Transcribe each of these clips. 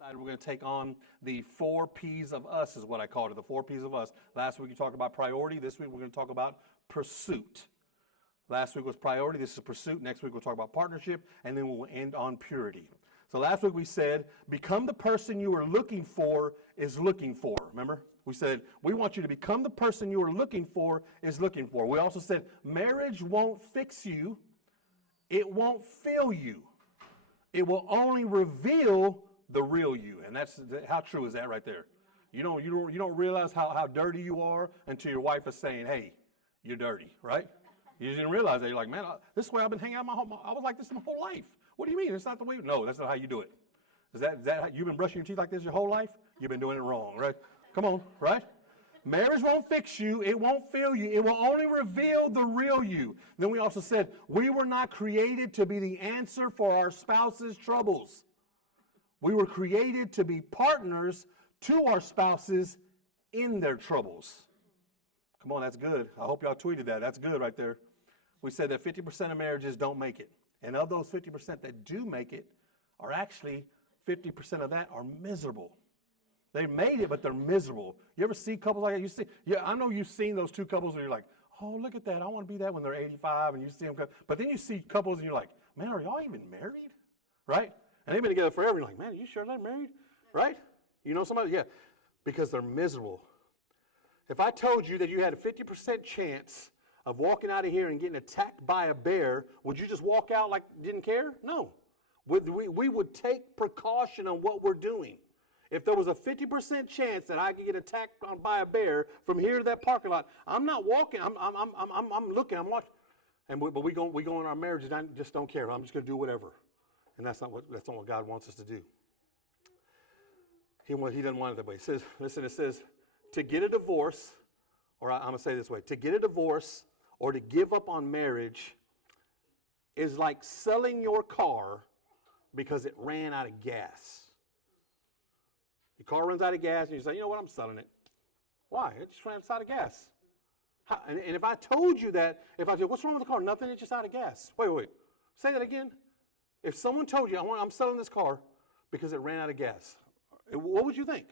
We're going to take on the 4 P's of us is what I called it, the 4 P's of us. Last week we talked about priority. This week we're going to talk about pursuit. Last week was priority. This is pursuit. Next week we'll talk about partnership, and then we'll end on purity. So last week we said, become the person you are looking for is looking for. Remember? We said, we want you to become the person you are looking for is looking for. We also said, marriage won't fix you. It won't fill you. It will only reveal the real you. And that's how true is that right there? You don't realize how dirty you are until your wife is saying, hey, you're dirty, right? You didn't realize that. You're like, man, this is the way I've been hanging out I was like this my whole life. What do you mean? It's not the way. No, that's not how you do it. Is that how you've been brushing your teeth like this your whole life? You've been doing it wrong, right? Come on, right? Marriage won't fix you. It won't fill you. It will only reveal the real you. Then we also said, we were not created to be the answer for our spouse's troubles. We were created to be partners to our spouses in their troubles. Come on, that's good. I hope y'all tweeted that. That's good right there. We said that 50% of marriages don't make it. And of those 50% that do make it, are actually 50% of that are miserable. They made it, but they're miserable. You ever see couples like that? I know you've seen those two couples where you're like, oh, look at that. I want to be that when they're 85, and you see them. But then you see couples and you're like, man, are y'all even married? Right? And they've been together forever. You're like, man, are you sure they're married? Right? You know somebody? Yeah. Because they're miserable. If I told you that you had a 50% chance of walking out of here and getting attacked by a bear, would you just walk out like you didn't care? No. We would take precaution on what we're doing. If there was a 50% chance that I could get attacked by a bear from here to that parking lot, I'm not walking. I'm looking. I'm watching. But we go in our marriage and I just don't care. I'm just going to do whatever. And that's not what God wants us to do. He doesn't want it that way. It says, to get a divorce, or I'm going to say it this way, to get a divorce or to give up on marriage is like selling your car because it ran out of gas. Your car runs out of gas and you say, you know what, I'm selling it. Why? It just ran out of gas. And if I told you that, if I said, what's wrong with the car? Nothing, it's just out of gas. Wait. Say that again. If someone told you, I'm selling this car because it ran out of gas, what would you think?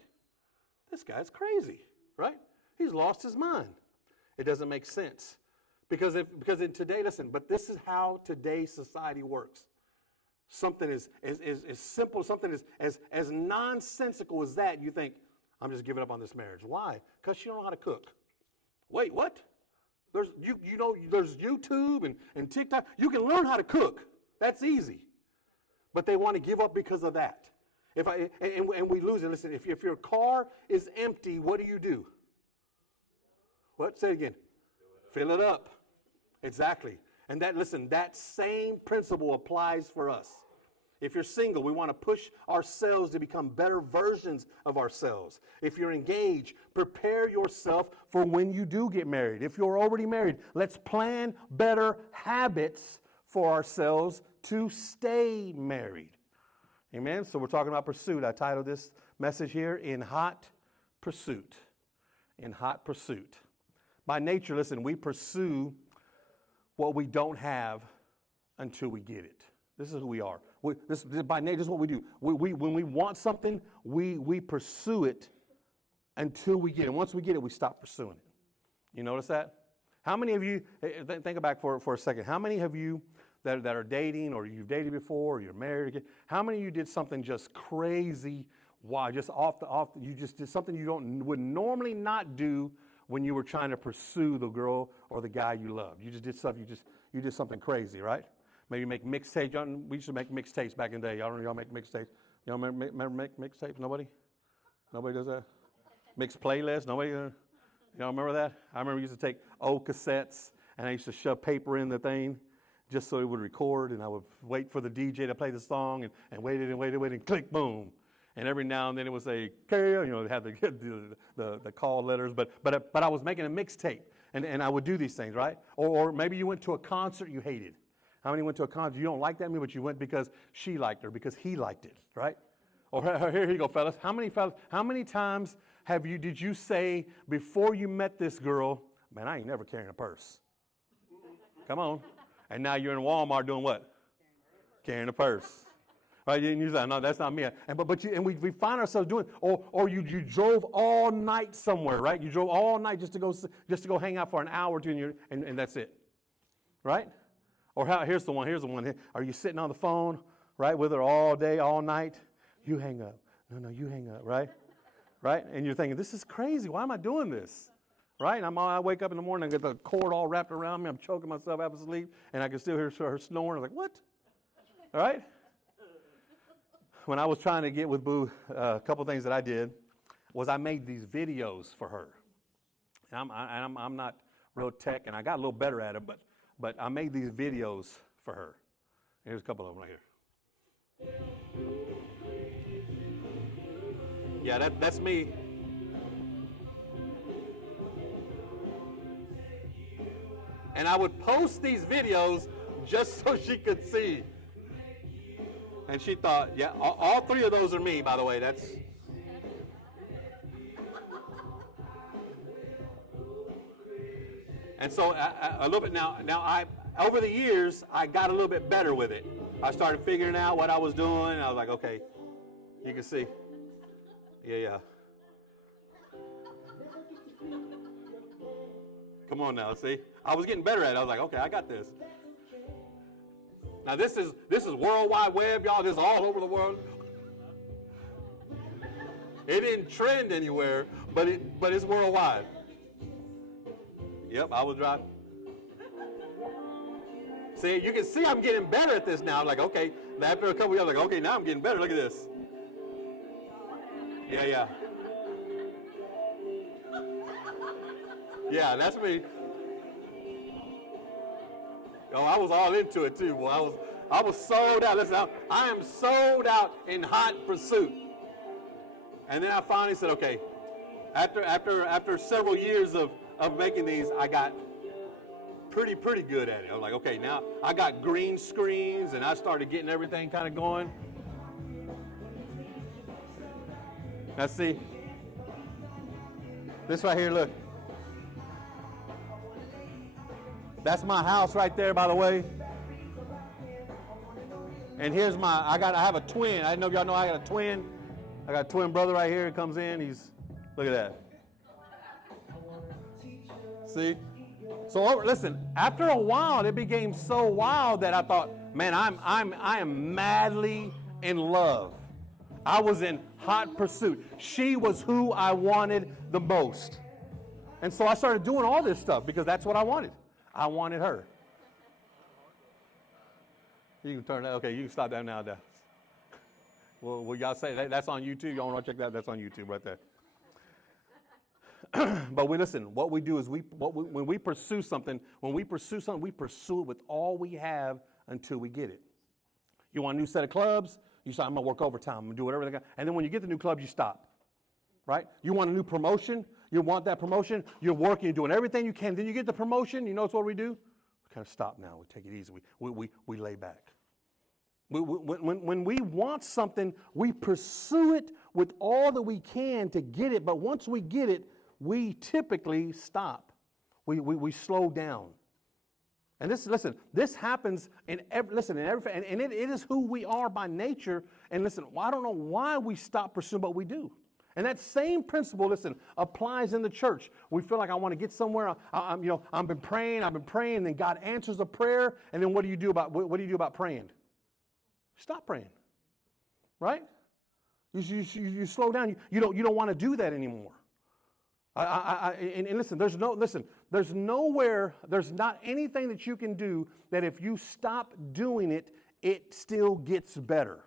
This guy's crazy, right? He's lost his mind. It doesn't make sense. Because in today, listen, but this is how today's society works. Something is simple, something as nonsensical as that, you think, I'm just giving up on this marriage. Why? Because you don't know how to cook. Wait, what? There's YouTube and TikTok. You can learn how to cook. That's easy. But they want to give up because of that. And we lose it. Listen, if your car is empty, what do? What? Say it again. Fill it up. Exactly. And that same principle applies for us. If you're single, we want to push ourselves to become better versions of ourselves. If you're engaged, prepare yourself for when you do get married. If you're already married, let's plan better habits for ourselves to stay married. Amen? So we're talking about pursuit. I titled this message here, In Hot Pursuit. In Hot Pursuit. By nature, listen, we pursue what we don't have until we get it. This is who we are. By nature, this is what we do. When we want something, we pursue it until we get it. Once we get it, we stop pursuing it. You notice that? How many of you, think back for a second, how many of you that are dating or you've dated before or you're married again, how many of you did something just crazy, just you just did something you would normally not do when you were trying to pursue the girl or the guy you loved? You just did stuff, you did something crazy, right? Maybe make mixtapes. We used to make mixtapes back in the day. Y'all make mixtapes. Y'all remember make mixtapes? Nobody? Nobody does that? Mixed playlists? Nobody? Y'all remember that? I remember we used to take old cassettes and I used to shove paper in the thing just so it would record, and I would wait for the DJ to play the song and waited and click, boom. And every now and then it would say, it had the call letters, but I was making a mixtape, and I would do these things, right? Or maybe you went to a concert you hated. How many went to a concert? You don't like that music, but you went because she liked her, because he liked it, right? Or here you go, fellas. How many times did you say before you met this girl, man, I ain't never carrying a purse? Come on. And now you're in Walmart doing what? Carrying a purse. Right? And you say, no, that's not me. And we find ourselves doing, or you drove all night somewhere, right? You drove all night just to go hang out for an hour or two, and that's it, right? Or here's the one. Are you sitting on the phone, right, with her all day, all night? You hang up. No, you hang up, right? Right? And you're thinking, this is crazy. Why am I doing this? Right? And I wake up in the morning, I get the cord all wrapped around me. I'm choking myself out of sleep, and I can still hear her snoring. I'm like, what? All right? When I was trying to get with Boo, a couple things that I did was I made these videos for her. And I'm not real tech, and I got a little better at it, but I made these videos for her. Here's a couple of them right here. Yeah, that's me. And I would post these videos just so she could see. And she thought, yeah, all three of those are me, by the way. That's. And so a little bit now over the years, I got a little bit better with it. I started figuring out what I was doing. I was like, okay, you can see. Yeah. Come on now, see? I was getting better at it. I was like, okay, I got this. Now this is World Wide Web, y'all. This is all over the world. It didn't trend anywhere, but it's worldwide. Yep, I was driving. See, you can see I'm getting better at this now. I'm like, okay, after a couple years, I'm like, okay, now I'm getting better. Look at this. Yeah. Yeah, that's me. Oh, I was all into it too, boy. I was sold out. Listen, I am sold out in hot pursuit. And then I finally said, okay, after several years of making these, I got pretty good at it. I was like, okay, now I got green screens, and I started getting everything kind of going. Now see, this right here, look. That's my house right there, by the way. And here's I have a twin. I didn't know if y'all know I got a twin. I got a twin brother right here. He comes in. Look at that. See? So listen, after a while, it became so wild that I thought, man, I am madly in love. I was in hot pursuit. She was who I wanted the most. And so I started doing all this stuff because that's what I wanted. I wanted her. You can turn that. Okay, you can stop that now. Well, y'all say that's on YouTube. Y'all want to check that? That's on YouTube right there. But listen. What we do is when we pursue something, we pursue it with all we have until we get it. You want a new set of clubs? You say, I'm gonna work overtime. I'm gonna do whatever they got. And then when you get the new clubs, you stop. Right? You want a new promotion? You want that promotion? You're working, you're doing everything you can. Then you get the promotion. You notice what we do? We kind of stop now. We take it easy. We lay back. When we want something, we pursue it with all that we can to get it. But once we get it, we typically stop. We slow down. And this happens in every, and it is who we are by nature. And listen, I don't know why we stop pursuing, but we do. And that same principle, applies in the church. We feel like I want to get somewhere. I've been praying, and then God answers the prayer. And then what do you do about praying? Stop praying, right? You slow down. You don't want to do that anymore. And listen, there's not anything that you can do that if you stop doing it, it still gets better.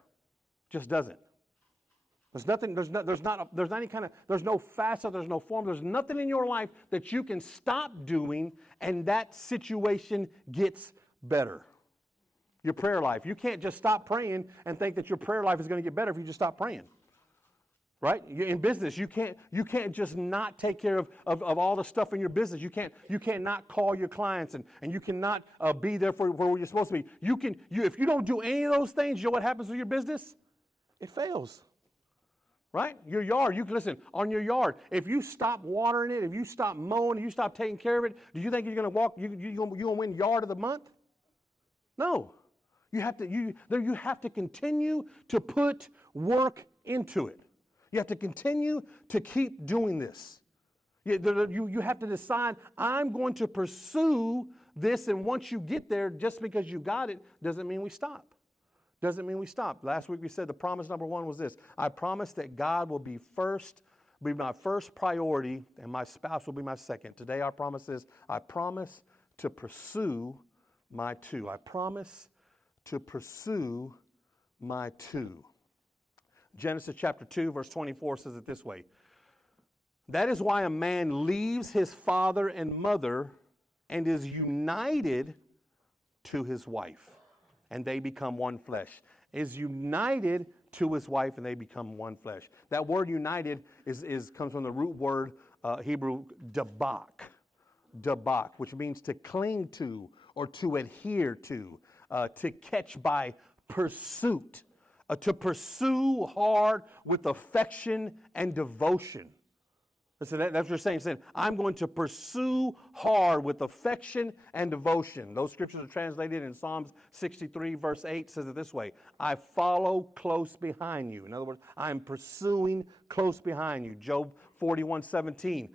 Just doesn't. There's no facet, there's no form, there's nothing in your life that you can stop doing and that situation gets better. Your prayer life. You can't just stop praying and think that your prayer life is going to get better if you just stop praying. Right? In business, you can't just not take care of all the stuff in your business. You can't not call your clients and you cannot be there for where you're supposed to be. If you don't do any of those things, you know what happens with your business? It fails. Right? Your yard, on your yard, if you stop watering it, if you stop mowing, if you stop taking care of it, do you think you're going to win yard of the month? No. You have to continue to put work into it. You have to continue to keep doing this. You have to decide, I'm going to pursue this, and once you get there, just because you got it, doesn't mean we stop. Doesn't mean we stop. Last week we said the promise number one was this: I promise that God will be my first priority, and my spouse will be my second. Today our promise is, I promise to pursue my two. I promise to pursue my two. Genesis chapter 2, verse 24 says it this way: that is why a man leaves his father and mother and is united to his wife, and they become one flesh. Is united to his wife, and they become one flesh. That word united comes from the root word Hebrew dabak, which means to cling to or to adhere to catch by pursuit, to pursue hard with affection and devotion. So that's what you're saying. I'm going to pursue hard with affection and devotion. Those scriptures are translated in Psalms 63, verse 8, says it this way: I follow close behind you. In other words, I'm pursuing close behind you. Job 41:17.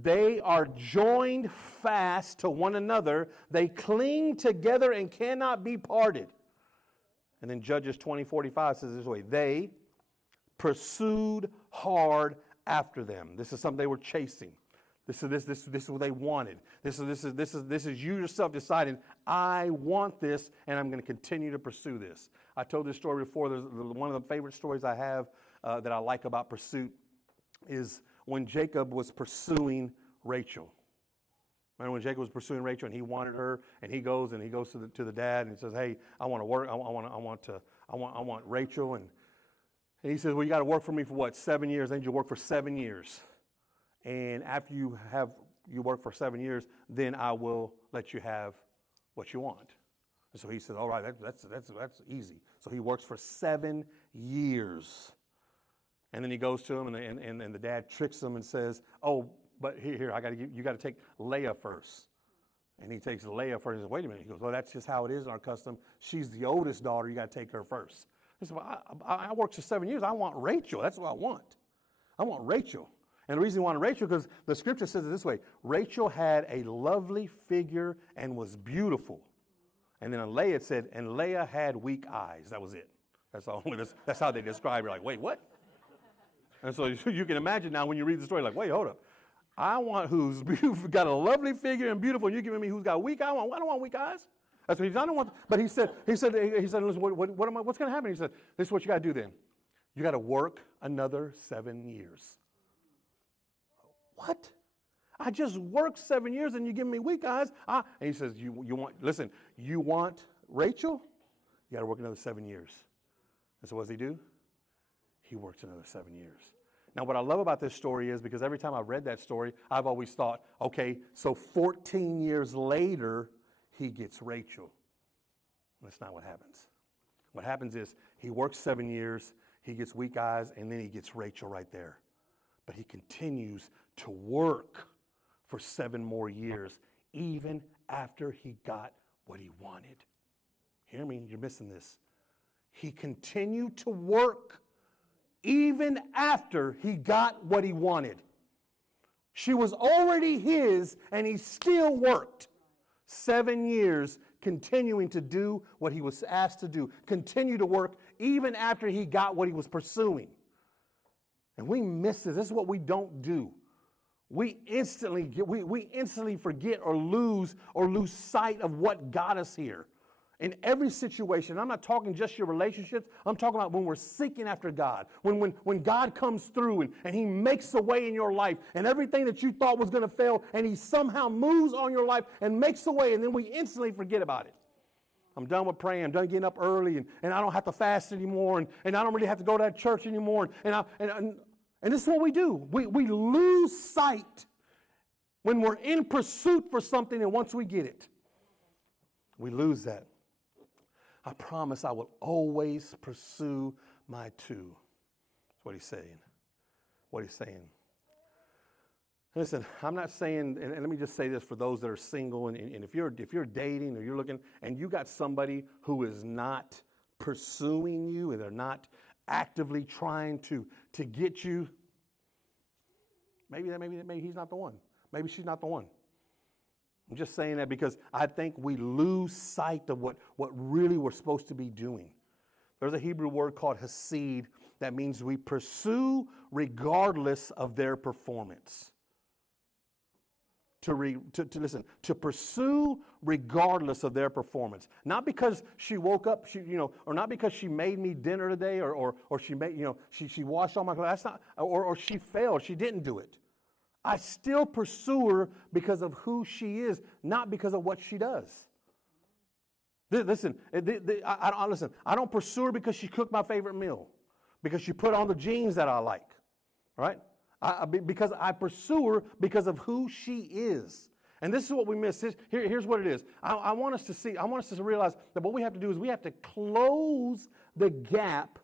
They are joined fast to one another. They cling together and cannot be parted. And then Judges 20:45 says it this way: they pursued hard after them. This is something they were chasing. This is what they wanted. This is you yourself deciding, I want this, and I'm going to continue to pursue this. I told this story before. One of the favorite stories I have that I like about pursuit is when Jacob was pursuing Rachel. Remember when Jacob was pursuing Rachel and he wanted her, and he goes to the dad and he says, "Hey, I want to work. I want Rachel." And he says, "Well, you got to work for me for what? 7 years. I need you to work for 7 years. And after you work for 7 years, then I will let you have what you want." And so he says, "All right, that's easy." So he works for 7 years. And then he goes to him, and the dad tricks him and says, "Oh, but here, you got to take Leah first." And he takes Leah first. He says, "Wait a minute." He goes, "Well, that's just how it is in our custom. She's the oldest daughter. You got to take her first." He said, "Well, I worked for 7 years. I want Rachel. That's what I want. I want Rachel." And the reason he wanted Rachel, because the scripture says it this way: Rachel had a lovely figure and was beautiful. And then Leah said, and Leah had weak eyes. That was it. That's all. That's how they describe it. Like, wait, what? And so you can imagine now when you read the story, like, wait, hold up. I want who's got a lovely figure and beautiful, and you're giving me who's got weak eyes? I don't want weak eyes. That's what he said. I don't want. But he said, listen, what's going to happen? He said, this is what you got to do then. You got to work another 7 years. What? I just worked 7 years and you give me weak eyes? And he says, you want Rachel? You got to work another 7 years. And so what does he do? He works another 7 years. Now, what I love about this story is because every time I've read that story, I've always thought, okay, so 14 years later, he gets Rachel. That's not what happens. What happens is he works 7 years, he gets weak eyes, and then he gets Rachel right there. But he continues to work for 7 more years, even after he got what he wanted. Hear me? You're missing this. He continued to work even after he got what he wanted. She was already his, and he still worked 7 years, continuing to do what he was asked to do, continue to work even after he got what he was pursuing. And we miss this. This is what we don't do. We instantly forget or lose sight of what got us here. In every situation, I'm not talking just your relationships, I'm talking about when we're seeking after God. When God comes through and he makes a way in your life, and everything that you thought was going to fail, and he somehow moves on your life and makes a way, and then we instantly forget about it. I'm done with praying, I'm done getting up early, and I don't have to fast anymore, and I don't really have to go to that church anymore. And this is what we do. We lose sight when we're in pursuit for something, and once we get it, we lose that. I promise I will always pursue my two. That's what he's saying. What he's saying. Listen, I'm not saying, and let me just say this for those that are single, and if you're dating or you're looking, and you got somebody who is not pursuing you, and they're not actively trying to get you, maybe he's not the one. Maybe she's not the one. I'm just saying that because I think we lose sight of what really we're supposed to be doing. There's a Hebrew word called hesed that means we pursue regardless of their performance. To pursue regardless of their performance. Not because she woke up, or not because she made me dinner today, or she made, she washed all my clothes. That's not, or she failed, she didn't do it. I still pursue her because of who she is, not because of what she does. Listen, I don't pursue her because she cooked my favorite meal, because she put on the jeans that I like, right? Because I pursue her because of who she is. And this is what we miss. Here's what it is. I want us to realize that what we have to do is we have to close the gap.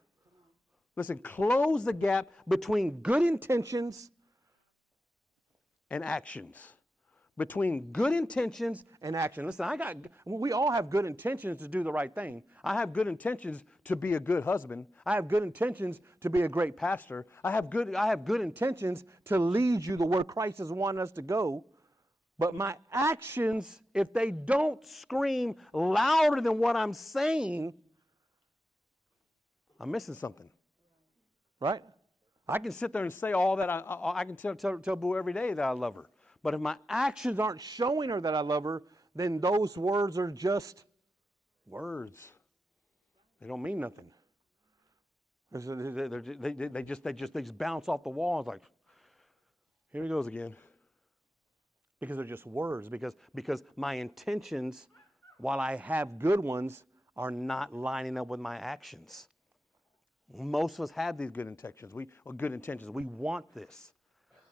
Listen, close the gap between good intentions and actions. Between good intentions and action. Listen, we all have good intentions to do the right thing. I have good intentions to be a good husband. I have good intentions to be a great pastor. I have good intentions to lead you to where Christ has wanted us to go. But my actions, if they don't scream louder than what I'm saying, I'm missing something. Right? I can sit there and say all that. I can tell Boo every day that I love her. But if my actions aren't showing her that I love her, then those words are just words. They don't mean nothing. They just bounce off the walls like, here he goes again. Because they're just words. Because my intentions, while I have good ones, are not lining up with my actions. Most of us have these good intentions. We want this.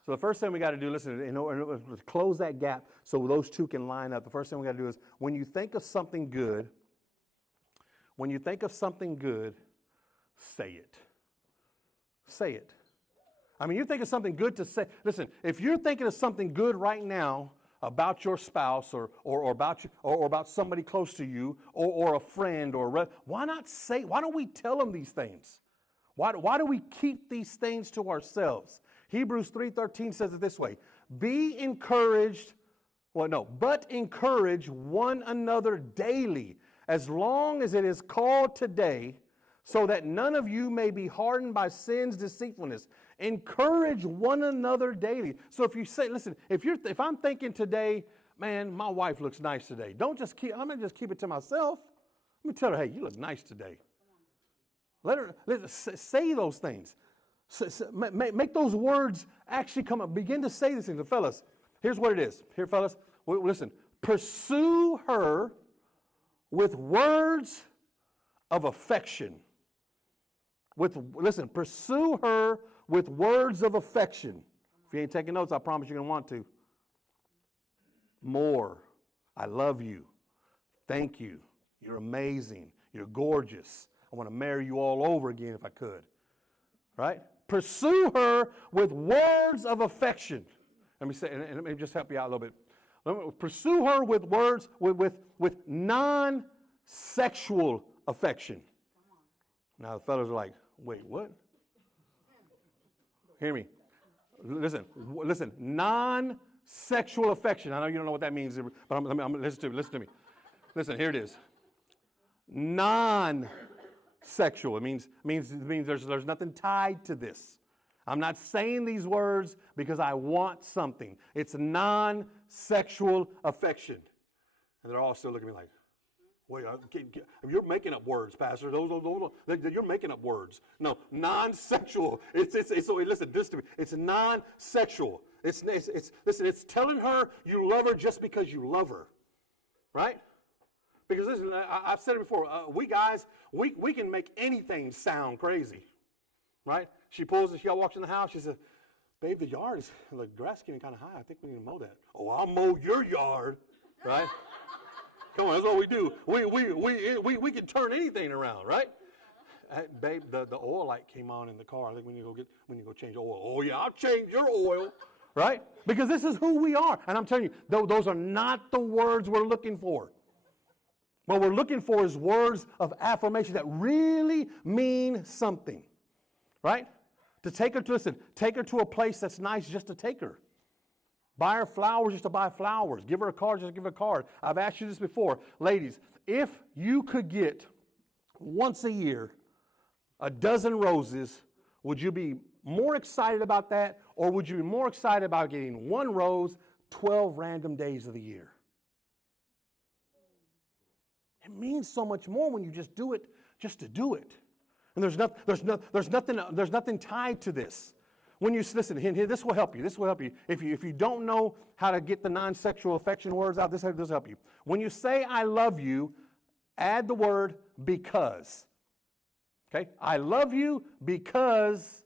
So the first thing we got to do, listen, in order to close that gap so those two can line up, the first thing we got to do is when you think of something good, say it. Say it. I mean, you think of something good to say. Listen, if you're thinking of something good right now about your spouse or about somebody close to you or a friend why don't we tell them these things? Why do we keep these things to ourselves? Hebrews 3:13 says it this way, but encourage one another daily, as long as it is called today, so that none of you may be hardened by sin's deceitfulness. Encourage one another daily. So if you say, listen, if I'm thinking today, man, my wife looks nice today, I'm going to just keep it to myself. Let me tell her, hey, you look nice today. Let her say those things. Make those words actually come up. Begin to say these things. And fellas, here's what it is. Here, fellas, listen. Pursue her with words of affection. Pursue her with words of affection. If you ain't taking notes, I promise you're going to want to. More. I love you. Thank you. You're amazing. You're gorgeous. I want to marry you all over again if I could. Right? Pursue her with words of affection. Let me say, and let me just help you out a little bit. Pursue her with words, with non-sexual affection. Now the fellas are like, wait, what? Hear me. Listen. Non-sexual affection. I know you don't know what that means, but listen to me. Listen, here it is. Non-sexual. It means there's nothing tied to this. I'm not saying these words because I want something. It's non-sexual affection. And they're all still looking at me like, wait, you're making up words, Pastor. You're making up words. No, non-sexual. Listen, this to me. It's non-sexual. It's telling her you love her just because you love her, right? Because listen, I've said it before. We guys, we can make anything sound crazy, right? She walks in the house. She says, "Babe, the grass is getting kind of high. I think we need to mow that." "Oh, I'll mow your yard," right? Come on, that's what we do. We can turn anything around, right? Babe, the oil light came on in the car. I think we need to go change oil. "Oh yeah, I'll change your oil." Right? Because this is who we are. And I'm telling you, those are not the words we're looking for. What we're looking for is words of affirmation that really mean something. Right? To take her to, listen, take her to a place that's nice just to take her. Buy her flowers just to buy flowers. Give her a card just to give her a card. I've asked you this before. Ladies, if you could get once a year a dozen roses, would you be more excited about that, or would you be more excited about getting one rose 12 random days of the year? It means so much more when you just do it just to do it. And there's nothing tied to this. When you listen, here, this will help you. This will help you. If you don't know how to get the non-sexual affection words out, this will help you. When you say I love you, add the word because. Okay? I love you because,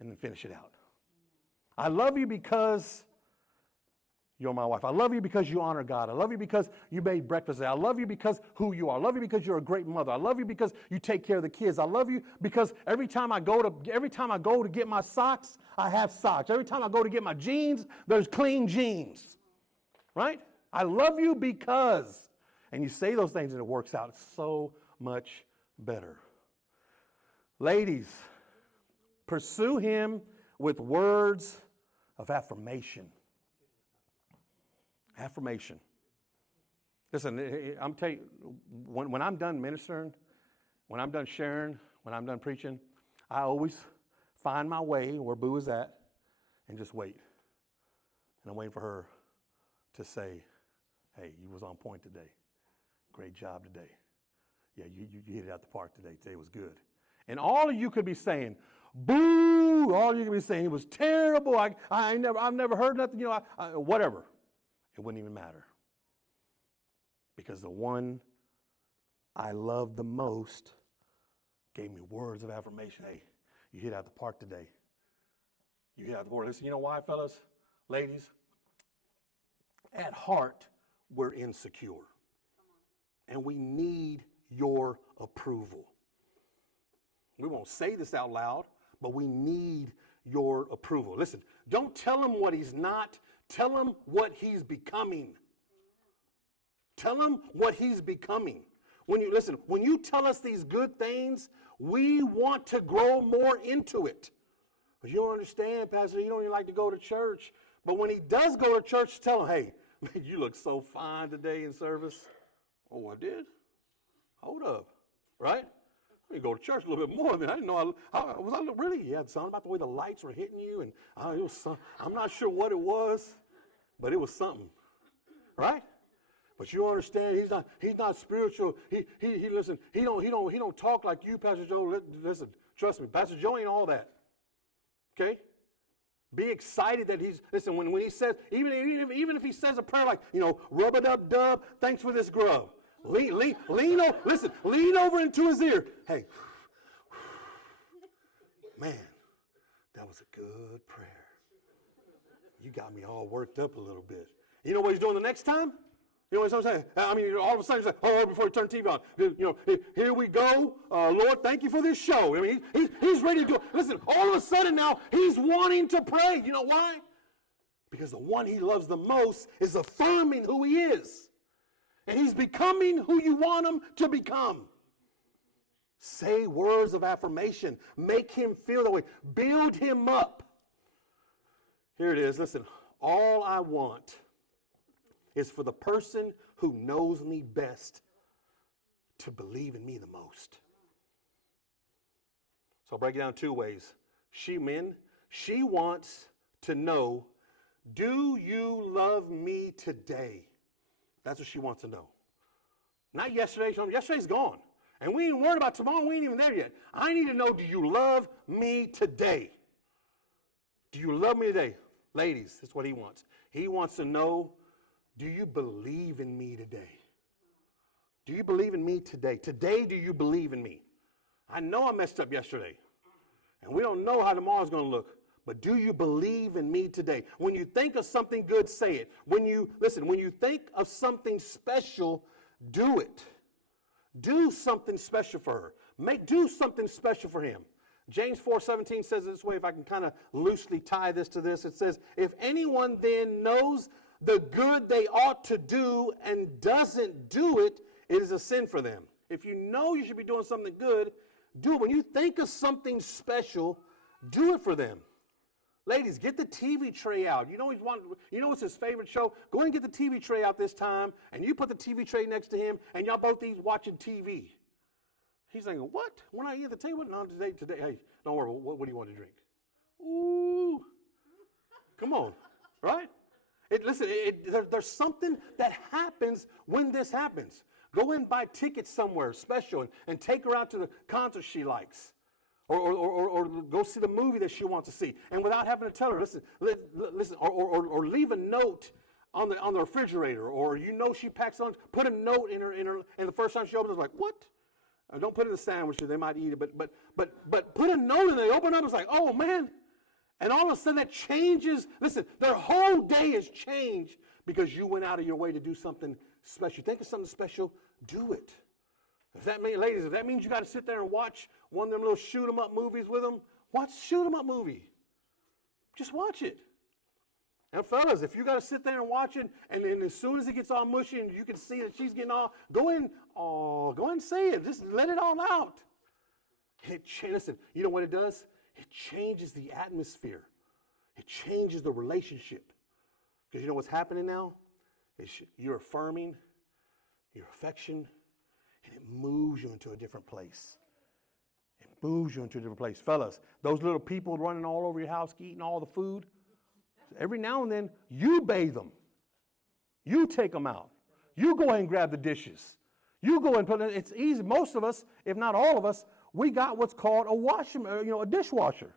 and then finish it out. I love you because you're my wife. I love you because you honor God. I love you because you made breakfast. I love you because who you are. I love you because you're a great mother. I love you because you take care of the kids. I love you because every time I go to get my socks, I have socks. Every time I go to get my jeans, there's clean jeans. Right? I love you because. And you say those things and it works out so much better. Ladies, pursue him with words of affirmation. Affirmation. Listen, I'm telling you, when I'm done ministering, when I'm done sharing, when I'm done preaching, I always find my way where Boo is at and just wait. And I'm waiting for her to say, hey, you was on point today. Great job today. Yeah, you hit it out the park today. Today was good. And all of you could be saying, boo! All of you could be saying, it was terrible. I've never heard nothing, whatever. It wouldn't even matter. Because the one I love the most gave me words of affirmation. Hey, you hit out the park today. You hit out the park. Listen, you know why, fellas, ladies? At heart, we're insecure. And we need your approval. We won't say this out loud, but we need your approval. Listen, don't tell him what he's not. Tell him what he's becoming. Tell him what he's becoming. When you tell us these good things, we want to grow more into it. But you don't understand, Pastor, you don't even like to go to church. But when he does go to church, tell him, hey, man, you look so fine today in service. Oh, I did? Hold up. Right? I need to go to church a little bit more than I didn't know. Was I really? Yeah, something about the way the lights were hitting you, and it was I'm not sure what it was, but it was something, right? But you understand, he's not spiritual. He listen. He don't talk like you, Pastor Joe. Listen, trust me, Pastor Joe ain't all that. Okay. Be excited that listen, when he says, even if he says a prayer like, rub-a-dub-dub, thanks for this grub. Lean over into his ear. Hey, man, that was a good prayer. You got me all worked up a little bit. You know what he's doing the next time? You know what I'm saying? I mean, all of a sudden he's like, oh, before you turn the TV on, here we go. Lord, thank you for this show. I mean, he's ready to do it. Listen, all of a sudden now he's wanting to pray. You know why? Because the one he loves the most is affirming who he is. And he's becoming who you want him to become. Say words of affirmation. Make him feel that way. Build him up. Here it is. Listen, all I want is for the person who knows me best to believe in me the most. So I'll break it down two ways. She wants to know, do you love me today? That's what she wants to know. Not yesterday. Yesterday's gone. And we ain't worried about tomorrow. We ain't even there yet. I need to know, do you love me today? Do you love me today? Ladies, that's what he wants. He wants to know, do you believe in me today? Do you believe in me today? Today, do you believe in me? I know I messed up yesterday. And we don't know how tomorrow's going to look. But do you believe in me today? When you think of something good, say it. When you think of something special, do it. Do something special for her. Do something special for him. James 4:17 says it this way, if I can kind of loosely tie this to this. It says, if anyone then knows the good they ought to do and doesn't do it, it is a sin for them. If you know you should be doing something good, do it. When you think of something special, do it for them. Ladies, get the TV tray out. You know it's his favorite show? Go ahead and get the TV tray out this time, and you put the TV tray next to him, and y'all both watching TV. He's thinking, what? When I eat at the table? No, today, hey, don't worry, what do you want to drink? Ooh. Come on, right? There's something that happens when this happens. Go and buy tickets somewhere special and take her out to the concert she likes. Or go see the movie that she wants to see. And without having to tell her, listen, or leave a note on the refrigerator, or she packs lunch, put a note in her, and the first time she opens it, it's like, what? Don't put it in the sandwich, they might eat it, but put a note in there, they open it up, it's like, oh man. And all of a sudden that changes, listen, their whole day is changed because you went out of your way to do something special. You think of something special, do it. Ladies, if that means you got to sit there and watch one of them little shoot 'em up movies with them, watch shoot 'em up movie. Just watch it. And fellas, if you got to sit there and watch it, and then as soon as it gets all mushy and you can see that she's getting all, go and say it. Just let it all out. And listen, you know what it does? It changes the atmosphere. It changes the relationship. Because you know what's happening now? You're affirming your affection, and it moves you into a different place. It moves you into a different place. Fellas, those little people running all over your house, eating all the food, every now and then, you bathe them. You take them out. You go ahead and grab the dishes. You go and put it, it's easy. Most of us, if not all of us, we got what's called a dishwasher.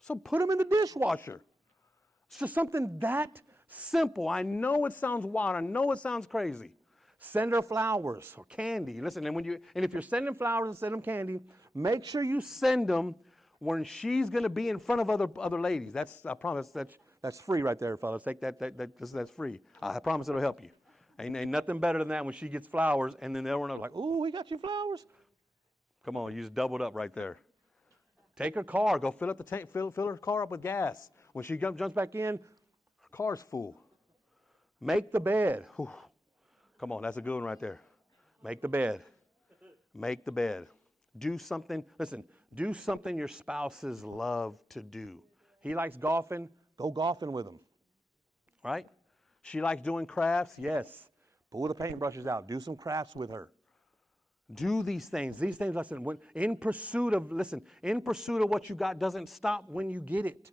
So put them in the dishwasher. It's just something that simple. I know it sounds wild. I know it sounds crazy. Send her flowers or candy. Listen, and if you're sending flowers and send them candy, make sure you send them when she's going to be in front of other ladies. I promise that's free right there, fellas. Take that's free. I promise it'll help you. Ain't nothing better than that when she gets flowers and then everyone is like, "Ooh, we got you flowers." Come on, you just doubled up right there. Take her car, go fill up the tank, fill her car up with gas. When she jumps back in, her car's full. Make the bed. Whew. Come on, that's a good one right there. Make the bed. Make the bed. Do something. Listen, do something your spouses love to do. He likes golfing, go golfing with him. Right? She likes doing crafts, yes. Pull the paintbrushes out. Do some crafts with her. Do these things. These things, listen, in pursuit of what you got doesn't stop when you get it.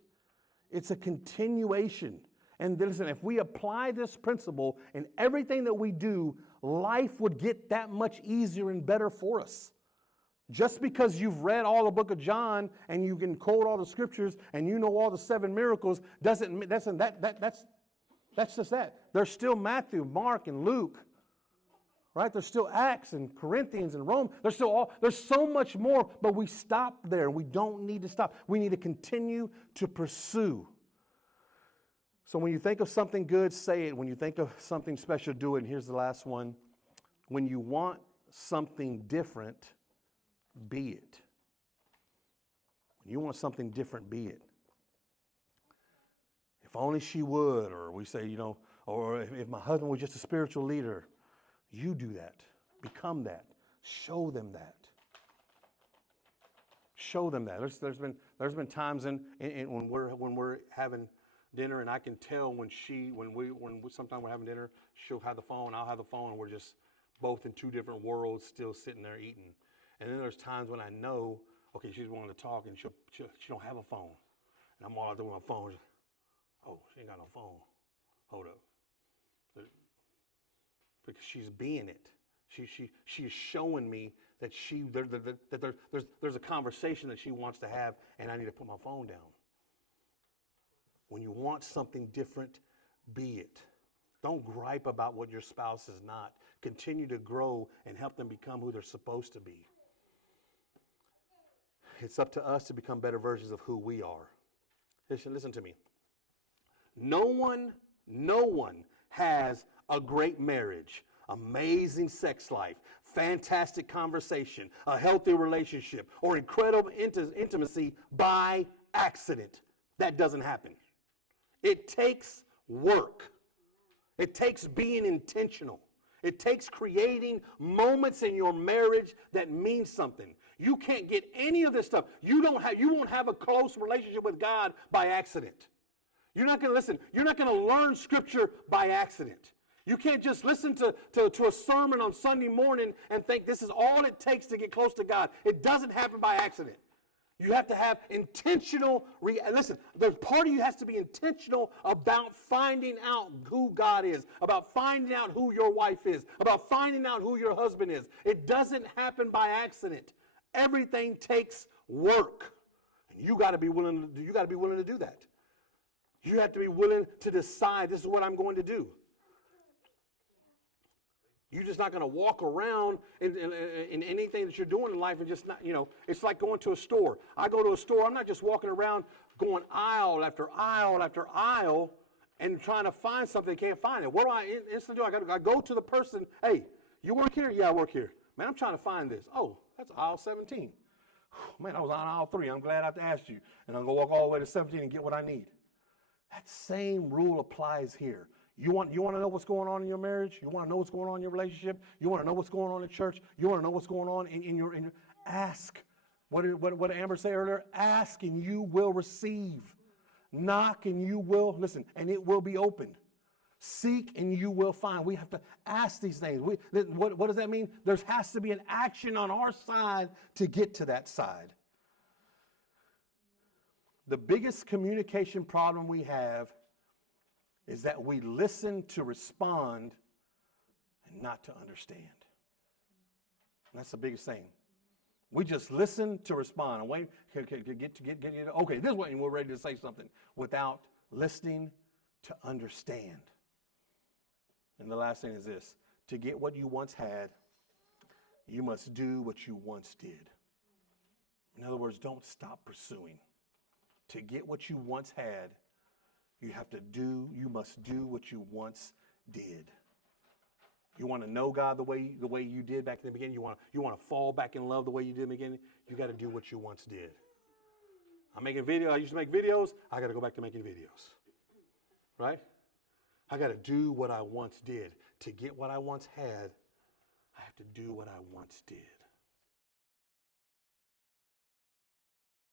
It's a continuation. And listen, if we apply this principle in everything that we do, life would get that much easier and better for us. Just because you've read all the book of John and you can quote all the scriptures and you know all the 7 miracles that's just that. There's still Matthew, Mark, and Luke. Right? There's still Acts and Corinthians and Rome. There's so much more, but we stop there. We don't need to stop. We need to continue to pursue. So when you think of something good, say it. When you think of something special, do it. And here's the last one. When you want something different, be it. When you want something different, be it. If only she would, or we say, or if my husband was just a spiritual leader, you do that. Become that. Show them that. Show them that. There's been times when we're having dinner, and I can tell when sometimes we're having dinner, she'll have the phone, I'll have the phone, and we're just both in two different worlds, still sitting there eating. And then there's times when I know, okay, she's wanting to talk, and she don't have a phone, and I'm all out there with my phone. Oh, she ain't got no phone. Hold up. Because she's being it. She is showing me that there's a conversation that she wants to have, and I need to put my phone down. When you want something different, be it. Don't gripe about what your spouse is not. Continue to grow and help them become who they're supposed to be. It's up to us to become better versions of who we are. Listen to me. No one has a great marriage, amazing sex life, fantastic conversation, a healthy relationship, or incredible intimacy by accident. That doesn't happen. It takes work. It takes being intentional. It takes creating moments in your marriage that mean something. You can't get any of this stuff. You won't have a close relationship with God by accident. You're not going to listen. You're not going to learn scripture by accident. You can't just listen to a sermon on Sunday morning and think this is all it takes to get close to God. It doesn't happen by accident. You have to have intentional, listen, the part of you has to be intentional about finding out who God is, about finding out who your wife is, about finding out who your husband is. It doesn't happen by accident. Everything takes work. And you got to be willing to do that. You have to be willing to decide this is what I'm going to do. You're just not going to walk around in anything that you're doing in life and just not, it's like going to a store. I go to a store, I'm not just walking around going aisle after aisle after aisle and trying to find something, can't find it. What do I instantly do? I go to the person, hey, you work here? Yeah, I work here. Man, I'm trying to find this. Oh, that's aisle 17. Man, I was on aisle 3. I'm glad I asked you. And I'm going to walk all the way to 17 and get what I need. That same rule applies here. You want to know what's going on in your marriage? You want to know what's going on in your relationship? You want to know what's going on in church? You want to know what's going on in your ask. What did Amber say earlier? Ask and you will receive. Knock and you will, listen, and it will be opened. Seek and you will find. We have to ask these things. What does that mean? There has to be an action on our side to get to that side. The biggest communication problem we have is that we listen to respond and not to understand. And that's the biggest thing. We just listen to respond and wait, okay, this way, and we're ready to say something without listening to understand. And the last thing is this: to get what you once had, you must do what you once did. In other words, don't stop pursuing. To get what you once had, you must do what you once did. You want to know God the way you did back in the beginning? You want to fall back in love the way you did in the beginning? You got to do what you once did. I'm making videos. I used to make videos. I got to go back to making videos. Right? I got to do what I once did. To get what I once had, I have to do what I once did.